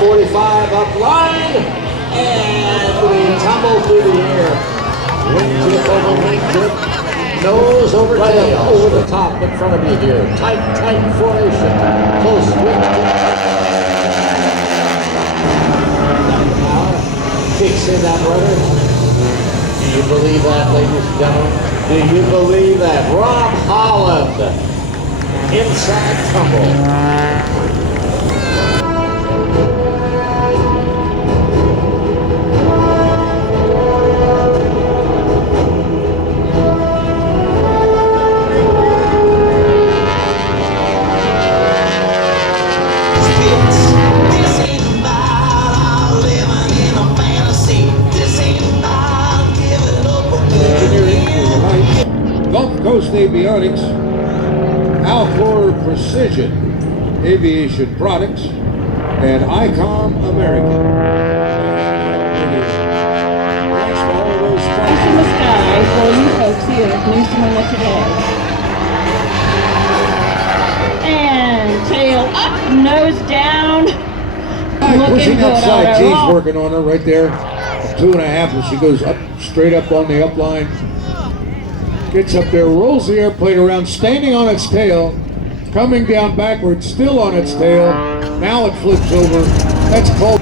45 up line, and we tumble through the air. Wingtip over wingtip, nose over tail, over the top in front of you here. Tight formation, close wingtip. Kicks in that rudder. Do you believe that, ladies and gentlemen? Do you believe that? Rob Holland, inside tumble. Gulf Coast Avionics, Alcor Precision Aviation Products, and ICOM American. Thanks for all those Flash in the sky for you folks here at New Smyrna today. And tail up, nose down. Pushing good upside, on her G's roll. working on her right there. 2.5 as she goes up, straight up on the upline. Gets up there, rolls the airplane around, standing on its tail, coming down backwards, still on its tail. Now it flips over. That's called.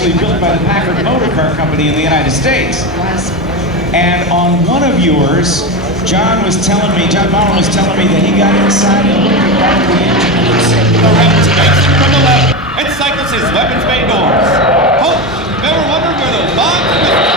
Built by the Packard Motor Car Company in the United States. And on one of yours, John Bauer was telling me that he got inside and looked at part of the engine and it said, "No weapons made from the left." It cycles his weapons bay doors. Folks, never wondered where those bombs are going.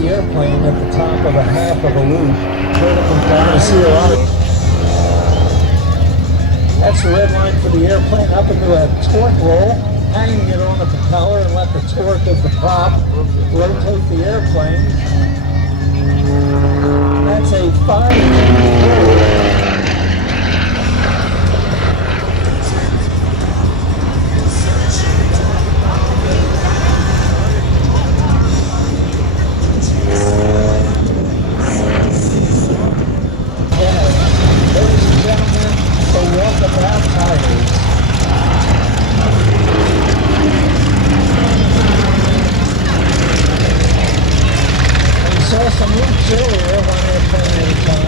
the airplane at the top of a half of a loop. Vertical down to see a lot of. That's the red line for the airplane up into a torque roll, hanging it on the propeller and let the torque of the prop rotate the airplane. That's a 5-minute roll. Saw some loops earlier when they were playing at a time.